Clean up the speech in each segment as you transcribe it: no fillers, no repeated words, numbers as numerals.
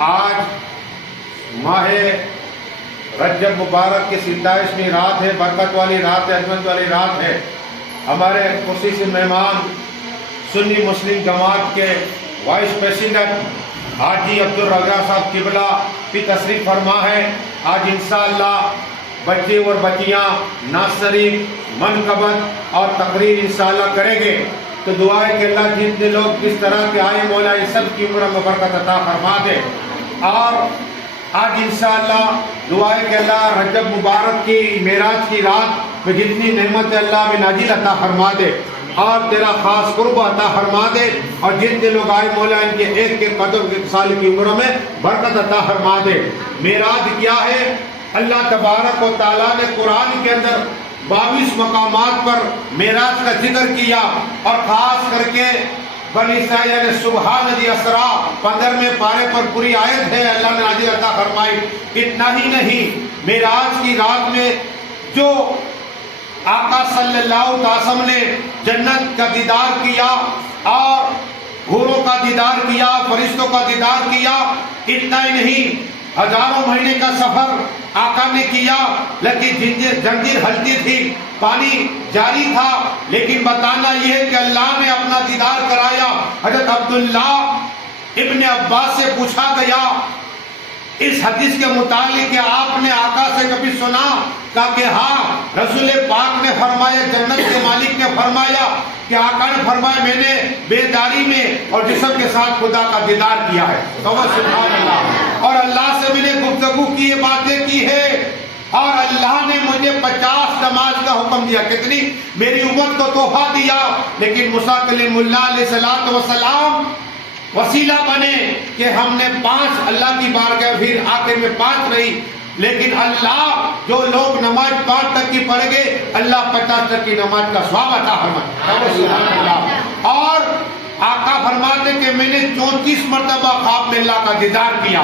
آج ماہ رجب مبارک کی 27ویں رات ہے، برکت والی رات ہے، عظمت والی رات ہے۔ ہمارے خصوصی مہمان سنی مسلم جماعت کے وائس پریزیڈنٹ حاجی عبدالرزاق صاحب قبلہ بھی تشریف فرما ہے۔ آج انشاءاللہ بچے اور بچیاں نعت شریف، منقبت اور تقریر انشاءاللہ کریں گے، تو دعا ہے کہ اللہ جتنے لوگ کس طرح کے آئے مولا ان سب کی عمر میں برکت عطا فرما دے۔ اور آج انشاءاللہ دعا ہے کہ اللہ رجب مبارک کی معراج کی رات میں جتنی نعمت اللہ میں نازل عطا فرما دے اور تیرا خاص قرب عطا فرما دے، اور جتنے لوگ آئے مولا ان کے ایک ایک قدم ایک سال کی عمر میں برکت عطا فرما دے۔ معراج کیا ہے؟ اللہ تبارک و تعالیٰ نے قرآن کے اندر 22 مقامات پر معراج کا ذکر کیا، اور خاص کر کے بنی اسرائیل نے سبحان الذی اسریٰ 15ویں پارے پر پوری آیت ہے اللہ نے نازل عطا فرمائی۔ اتنا ہی نہیں، معراج کی رات میں جو آقا صلی اللہ علیہ وسلم نے جنت کا دیدار کیا اور حوروں کا دیدار کیا، فرشتوں کا دیدار کیا، اتنا ہی نہیں، ہزاروں مہینے کا سفر آقا نے کیا، لیکن زنجیر ہلتی تھی، پانی جاری تھا، لیکن بتانا یہ ہے کہ اللہ نے اپنا دیدار کرایا۔ حضرت عبداللہ ابن عباس سے پوچھا گیا اس حدیث کے متعلق کہ آپ نے آقا سے کبھی سنا؟ کہا کہ ہاں، رسول پاک نے فرمایا، جنت کے مالک نے فرمایا کہ آقا نے فرمایا میں نے بیداری میں اور جسم کے ساتھ خدا کا دیدار کیا ہے۔ تو سبحان اللہ، اور اللہ سے میں نے گفتگو کی، یہ باتیں کی ہے، اور اللہ نے مجھے 50 نماز کا حکم دیا۔ کتنی؟ میری امت کو تحفہ دیا، لیکن موسیٰ کلیم اللہ علیہ السلام وسیلہ بنے کہ ہم نے 5 اللہ کی بارگاہ، پھر آخر میں 5 رہی، لیکن اللہ جو لوگ نماز 5 تک کی پڑھ گئے، اللہ 50 تک کی نماز کا ثواب عطا فرمائے۔ اور آقا فرماتے کہ میں نے 34 مرتبہ خواب میں اللہ کا دیدار کیا،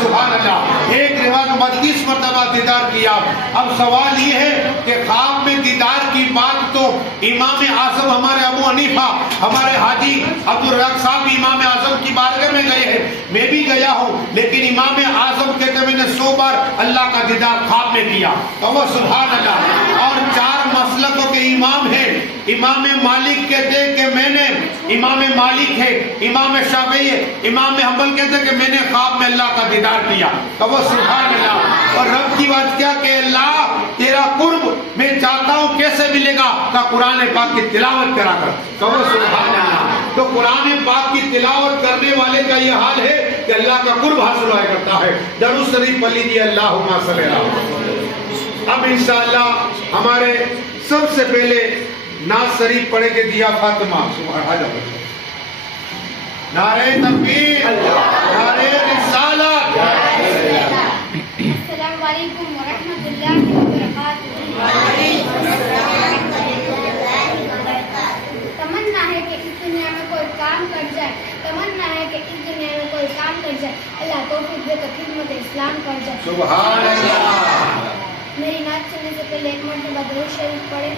سبحان اللہ، ایک روایت 32 مرتبہ دیدار کیا۔ اب سوال یہ ہے کہ خواب میں دیدار کی بات تو امام اعظم ہمارے ابو حنیفہ، ہمارے حاجی عبدالرزاق صاحب امام اعظم کی بارگاہ میں گئے ہیں، میں بھی گیا ہوں، لیکن امام اعظم کہتے ہیں میں نے 100 بار اللہ کا دیدار خواب میں کیا، سبحان اللہ۔ اور 4 مسلکوں کے امام ہیں، امام مالک کہتے ہیں کہ میں نے، امام مالک ہے، امام شافعی ہے، امام حنبل کہتے ہیں کہ میں نے خواب میں اللہ کا دیدار کیا، تو وہ سبحان اللہ۔ اور رب کی بات کیا کہ اللہ تیرا قرب میں چاہتا ہوں، کیسے ملے گا؟ کہ قرآن پاک کی تلاوت کرا کر، تو وہ سبحان اللہ۔ تو قرآن پاک کی تلاوت کرنے والے کا یہ حال ہے کہ اللہ کا قرب حاصل ہوا کرتا ہے۔ درود شریف پڑھ لیجیے، اللہم صلی اللہ۔ اب انشاءاللہ ہمارے سب سے پہلے نعت شریف پڑھے گے دیا فاطمہ، نعرہ تکبیر، نعرہ رسالت۔ السلام علیکم ورحمۃ اللہ وبرکاتہ۔ تمنا ہے کہ اس دنیا میں کوئی کام کر جائے، تمنا ہے کہ اس دنیا میں کوئی کام کر جائے، اللہ توفیق دے کر خدمت اسلام کر جائے، سبحان اللہ۔ میری نعت سننے سے پہلے ایک مرتبہ درود شریف پڑھیں۔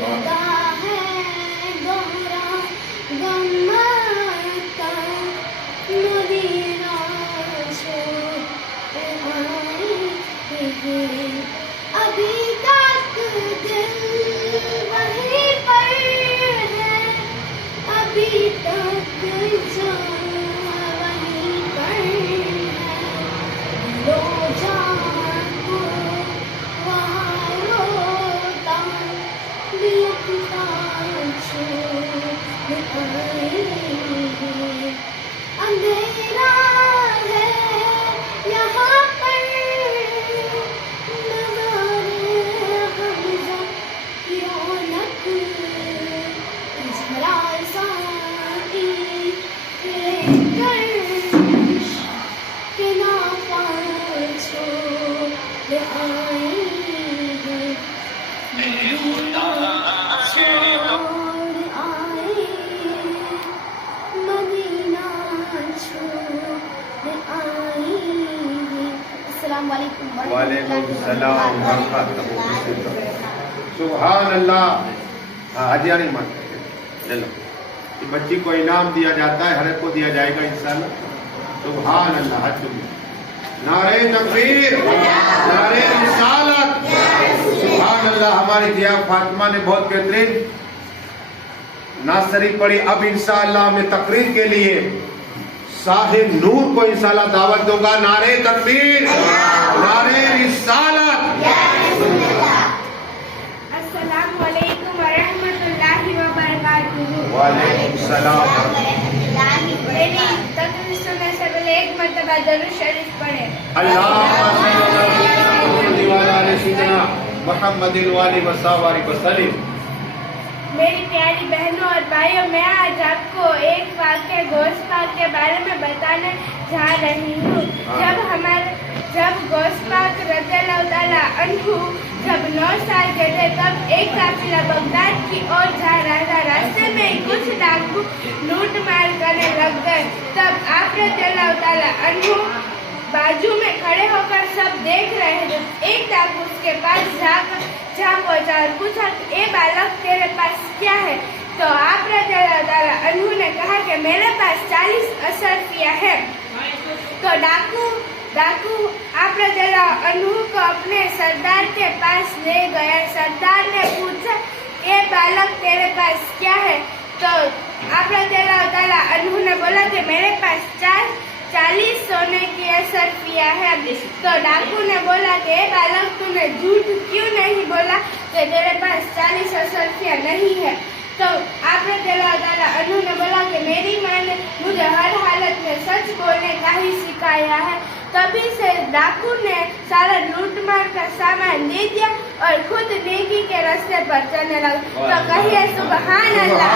लगा है दोहरा गम का मदीना छोड़ आए हैं। अभी तक दिल वहीं पर है, अभी तक जान वहीं पर है। लो जान को वहाँ रोता बिलखता छोड़ आए हैं। अंधेरा है यहाँ पर, नज़ारे हमज़ा की रौनक झरा साकी लेकर के नाफा छोड़ आए हैं। मदीना छोड़ आए, मदीना छोड़ आए हैं। अस्सलाम वालेकुम वालेकुम सलाम वरहमतुल्लाह। सुभान अल्लाह। हाजियानी मत ले लो, ये बच्ची को इनाम दिया जाता है, हर एक को दिया जाएगा इंशाल्लाह। सुभान अल्लाह। हज नारे तकबीर, नारे रिसालत। सुभान अल्लाह। हमारी जिया फातिमा ने बहुत बेहतरीन नात शरीफ पढ़ी। अब इंशाअल्लाह मैं तकरीर के लिए साहिब नूर को इंशाअल्लाह दावत दूंगा। नारे तकबीर, नारे रिसालत। अस्सलाम वालेकुम वरहमतुल्लाहि वबरकातुहू। वालेकुम सलाम। मेरी तकरीर सुनने से पहले एक मर्तबा दरूद शरीफ पढ़े। मेरी प्यारी बहनों और भाइयों, मैं आज आपको एक वाक़या गौस पाक के बारे में बताने जा रही हूँ। जब गौस पाक रज़ियल्लाहु ताला अन्हु जब 9 साल के थे, तब एक काफिला बगदाद की ओर जा रहा था। रास्ते में कुछ डाकू लूट मार करने लग गए। तब आप रज़ियल्लाहु ताला अन्हु बाजू में खड़े होकर सब देख रहे थे। एक डाकू उसके पास जा पहुंचा और पूछा, ए बालक, तेरे पास क्या है? तो आप रज़ियल्लाहु ताला अन्हु ने कहा कि मेरे पास 40 असरफिया है। तो डाकू आप रज़ियल्लाहु अन्हु को अपने सरदार के पास ले गया। सरदार ने पूछा, ए बालक, तेरे पास क्या है? तो आप रज़ियल्लाहु ताला अन्हु ने बोला कि मेरे पास 40 सोने की असरफिया है। तो डाकू ने बोला कि ए बालक, तूने झूठ क्यों नहीं बोला कि तेरे पास 40 असरफिया नहीं है? तो आप रज़ियल्लाहु ताला अन्हु ने बोला कि मेरी माँ ने मुझे हर हालत में सच बोलने का ही सिखाया है। तभी से डाकू ने सारा लूटमार का सामान दे दिया और खुद नेकी के रास्ते पर चलने लगा। तो कहिए सुभान अल्लाह।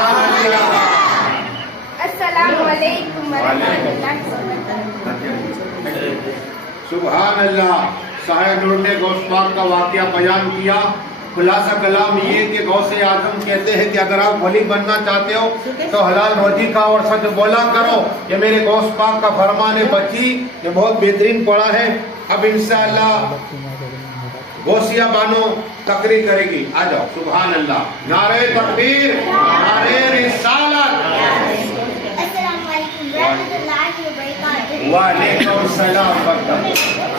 अस्सलाम वालेकुम वरहमतुल्लाहि वबरकातुहू। सुभान अल्लाह। साहिब नूर ने गौस पाक का वाकया बयान किया। खुलासा कलाम ये कि गौसे आजम कहते हैं कि अगर आप वली बनना चाहते हो तो हलाल रोजी का और सच बोला करो। ये मेरे गौस पाक का फरमान है। बच्ची ये बहुत बेहतरीन पढ़ा है। अब इंशाअल्लाह गौसिया बानो तकरीर करेगी। आ जाओ। सुभान अल्लाह। नारे तकबीर, नारे रिसालत। अस्सलाम वालेकुम रहमतुल्लाहि व बरकातुहू। वालेकुम सलाम।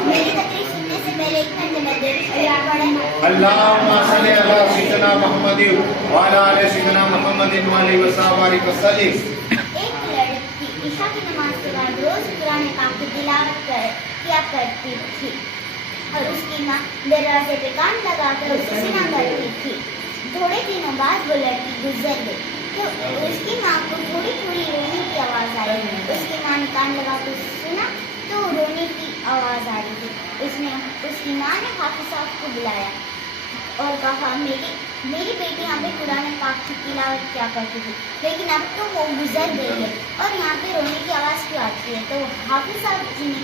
मेरी तकरीर सुनने से पहले एक घंटे में दरूद शरीफ पढ़ें। अल्लाहुम्मा सल्ली अला सय्यिदना मुहम्मदिन व अला आलि सय्यिदना मुहम्मदिन व आलिहि व सहाबिहि वसल्लम। एक लड़की ईशा की नमाज के बाद रोज कुरान पाक की तिलावत किया करती थी और उसकी माँ दरवाजे पे कान लगाकर उसे सुना करती थी। थोड़े दिनों बाद वो लड़की गुजर गई तो उसकी माँ को थोड़ी थोड़ी रोने की आवाज़ आई। उसकी माँ ने कान लगा कर सुना तो रोने की आवाज़ आ रही थी। उसकी माँ ने हाफिज साहब को बुलाया और कहा, मेरी बेटी यहाँ पे कुरान पाक की तिलावत क्या करती थी, लेकिन अब तो वो गुजर गई है और यहाँ पे रोने की आवाज़ क्यों आती है? तो हाफिज साहब जी ने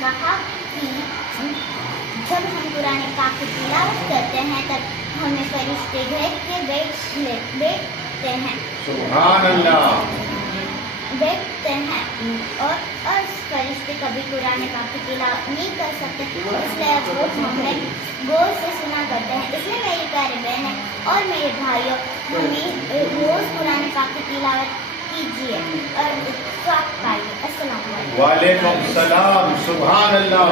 कहा कि जब हम कुरान पाक की तिलावत करते हैं तब हमें फरिश्ते घर के बैठते हैं। सुभान अल्लाह। बैठते हैं और फरिश्ते कभी कुरान पाक की तिलावत नहीं कर सकते, इसलिए वो हमें गौर से सुना करते हैं। इसलिए मेरी प्यारी मेरे भाइयों, हमें रोज कुरान पाक की तिलावत कीजिए और स्वाब पाइए। अस्सलाम वालेकुम। वालेकुम सलाम। सुभान अल्लाह।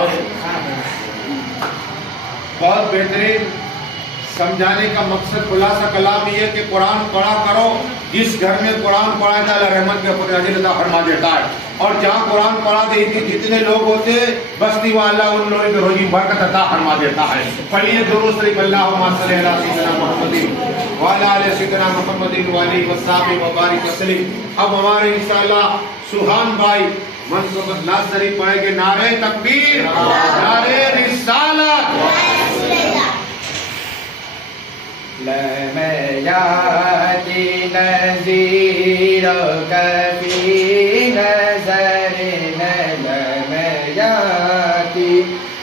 बहुत बेहतरीन। समझाने का मकसद खुलासा कलाम ये है कि कुरान पढ़ा करो। जिस घर में कुरान पढ़ा जाता है रहमत के फजल अता फरमा देता है, और जहाँ कुरान पढ़ा देती जितने लोग होते बस्ती वाला उन लोगों की रोजी बरकत अता फरमा देता है। पढ़िए दुरूद शरीफ अल्लाहुम्मा सल्ली अला सय्यिदिना मुहम्मदिन व अला आलि सय्यिदिना मुहम्मदिन व आलिहि व सहाबिहि व बारिक वसल्लम। अब हमारे इंशाअल्लाह सुहान भाई मनसूबत नाज़ शरीफ पढ़ेंगे। नारे तकबीर, नारे रिसालत। लमयाति नज़ीरुक फी नज़रिन, लमयाति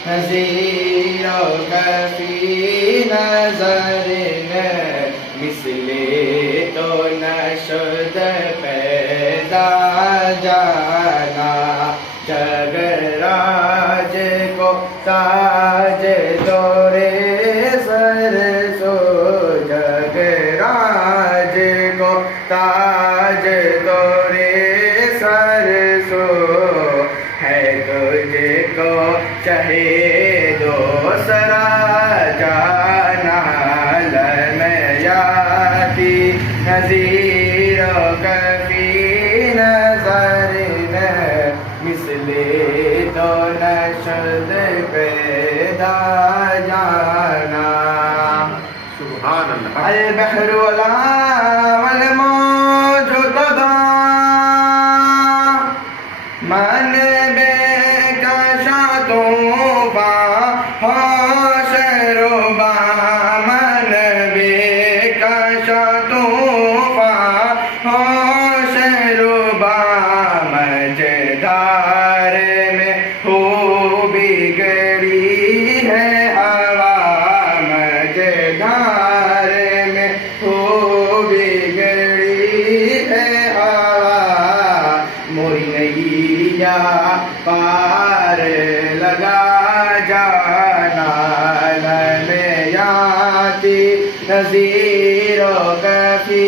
नज़ीरुक फी नज़रिन, मिसले तो नशद पैदा जाना, जगराज को ताज दौरे सर सो, जगराज को ताज दौरे सर सो, है तुझको चाहे दूसरा जाना, लमयाति नज़ीरुक फी नज़रिन, मिसले तो नशद पैदा जाना। सुभान अल्लाह। अल बहरु वला वल मौज तदा, मन बेकशा तूफ़ान होशरुबा, मन बेकशा तूफ़ान होशरुबा, मझधार में खूबी गड़ी है हवा, मझधार में खूबी गड़ी है हवा, मोरी नैया पार लगा जाना, लमयाति नज़ीरुक फी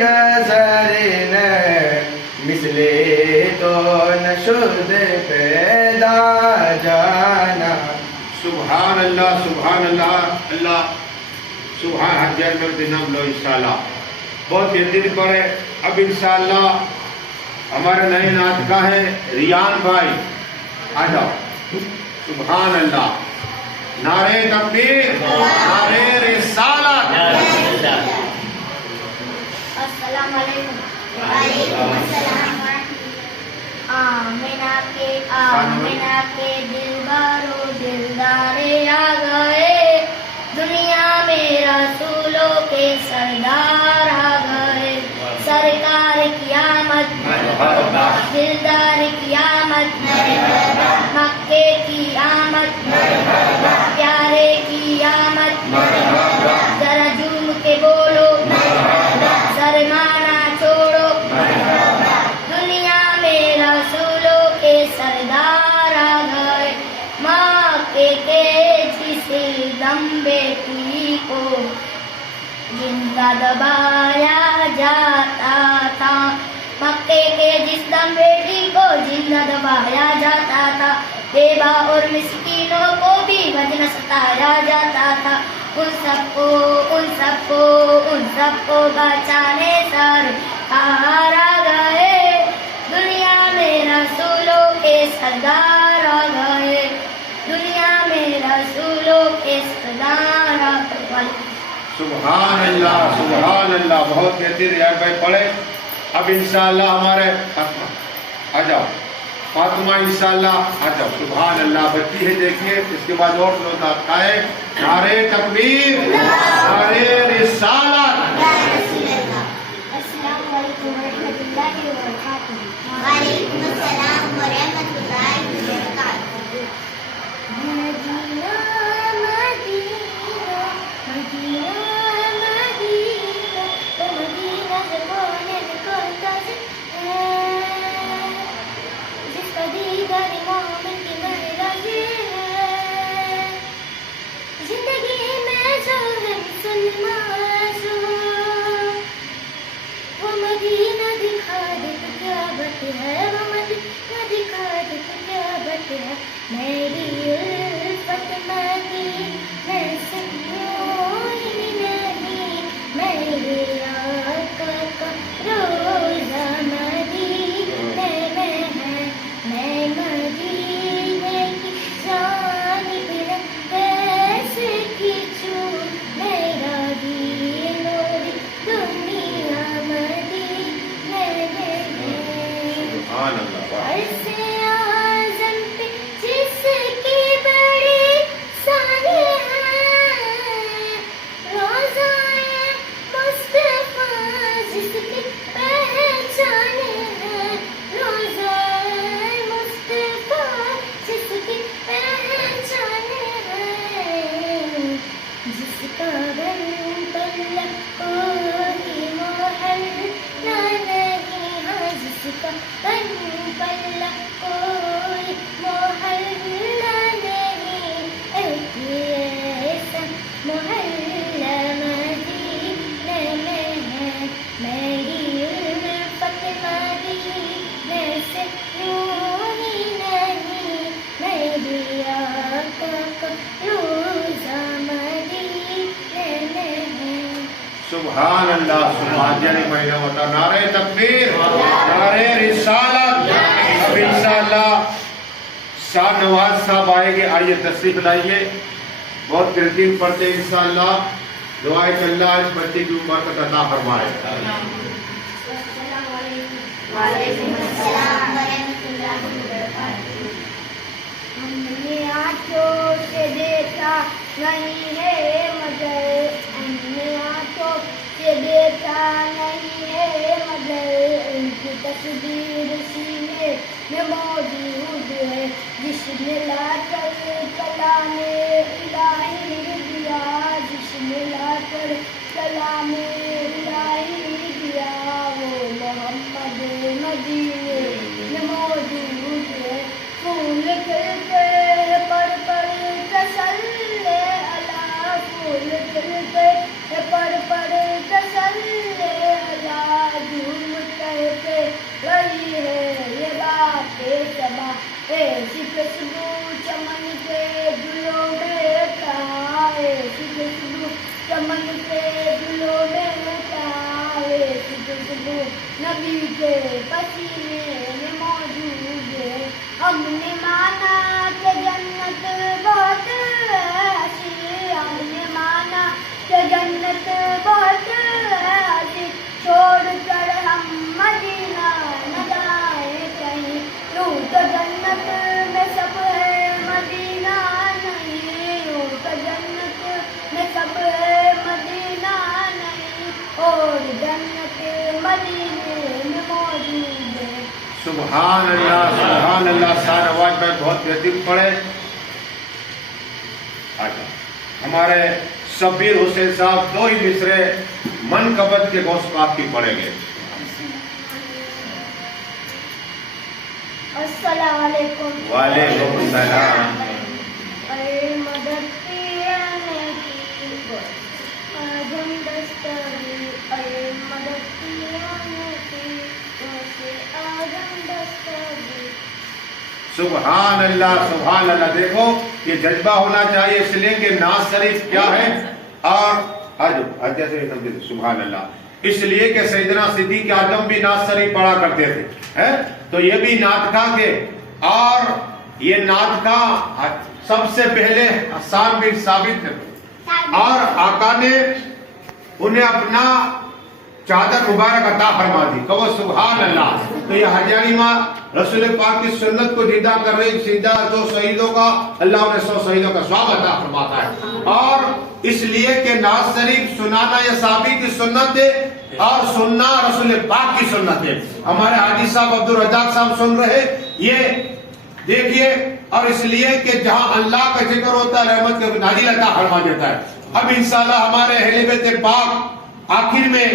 नज़रिन, मिसले तो नशुद पैदा जाना। सुभान अल्लाह, सुभान अल्लाह। अल्लाह सुभान हजर में दिनम लो इंशाअल्लाह। बहुत बेहतरीन पढ़े। अब इंशाअल्लाह हमारे नए नाच का है रियान भाई, आ जाओ। सुभान अल्लाह। नारे तकबीर, नारे रिसालत। अस्सलाम वालेकुम। वालेकुम अस्सलाम। आमिना के दिलदारो दिलदारे आ गए, दुनिया में रसूलों के सरदार आ गए, सरकार क़यामत दिलदार क़यामत, मक्के की आमद, प्यारे की आमद, जरा झूम के बोलो, शर्माना छोड़ो, दुनिया में रसूलों के सरदार आ गए, मक्के के जिस दम बेटी को जिंदा दबाया जाता था, मक्के के जिस दम बेटी को जिंदा दबाया जाता था, बेवा और मिस्कीनों को भी वजन सताया जाता था, उन सबको बचाने सरकार आ गए, दुनिया में रसूलों के सरदार आ गए, दुनिया में रसूलों के सरदार आ गए। सुभान अल्लाह, सुभान अल्लाह। बहुत बेहतरीन यार भाई पढ़े। अब इंशाअल्लाह हमारे फातिमा आ जाओ, फातिमा इंशाअल्लाह आ जाओ। सुभान अल्लाह। बच्ची है देखिए, इसके बाद और लोग आए। नारे तकबीर, नारे रिसालत। अस्सलाम वालेकुम रहमतुल्लाहि व बरकातुहू। वालेकुम अस्सलाम व रहमतुल्लाहि व बरकातुहू। मदीना मदीना मदीना मदीना, तो मदीना से कौन निकलता है, जिसका दीदार मोमिन की महराजी है, जिंदगी में जो है मुसलमान सुभान अल्लाह सुभान महीना होता नारे तकबीर नारे रिसालत। अब इंशाअल्लाह शाह नवाज साहब आएंगे, आइए तशरीफ लाइए। बहुत तरतीब पढ़ते इंशाअल्लाह। दुआए कि अल्लाह इस बच्चे की बरकत अता फरमाए। हमने आंखों से देखा नहीं है मगर, हमने आंखों से देखा नहीं है मगर, उनकी तस्वीर सीने में मौजूद है, जिसने लाकर कलामे इलाही दिया, जिसने लाकर कलामे इलाही दिया, वो मोहम्मद मदीने में मौजूद है। फूल खिलते पर तसल्ले अला, फूल खिलते पर तसल्ले अला, झूम कहते रही है ये बातें सबा, ऐसी खुशबू चमन के दिलों में कहाँ, ऐसी खुशबू चमन के दिलों में कहाँ, ऐसी खुशबू नबी के पसीने में मौजूद है। हमने माना कि जन्नत बहुत हसी, हमने माना कि जन्नत बहुत हसी, छोड़ कर हम मदीना न जाए कहीं, यूं तो जन्नत में सब है मदीना नहीं, यूं तो जन्नत में सब है मदीना नहीं, और जन्नत मदीने में मौजूद है। सुभान अल्लाह शाह नवाज भाई बहुत बेहतरीन पढ़े। अच्छा, हमारे शब्बीर हुसैन साहब दो ही मिसरे मनकबत के गौस पाक की पढ़ेंगे। अस्सलाम वालेकुम। वालेकुम सलाम। अरे मदद आने की आजम दस्तगी, अरे मदद आने की आजम दस्तगी। सुभान अल्लाह। देखो ये जज्बा होना चाहिए, इसलिए कि नाज शरीफ क्या है और जैसे सुभान अल्लाह, इसलिए कि सैयदना सिद्दीक आजम भी नाज शरीफ पढ़ा करते थे, है तो ये भी नात खा के, और ये नात खा सबसे पहले हसन बिन साबित और आका ने उन्हें अपना चादर मुबारक अता फरमा दी। कहो सुभान अल्लाह। तो ये हजारी माँ रसूल पाक की सुन्नत को जिंदा कर रही, सीधा 2 शहीदों का अल्लाह उन्हें 100 शहीदों का स्वागत अता फरमाता है। और इसलिए कि नाज शरीफ सुनाना ये साहबी की सुन्नत है और सुनना रसूल पाक की सुन्नत है। हमारे हाजी साहब अब्दुल रजाक साहब सुन रहे, ये देखिए, और इसलिए कि जहाँ अल्लाह का जिक्र होता है रहमत के नाजिल अता फरमा देता है। अब इंशाअल्लाह हमारे अहले बैत पाक आखिर में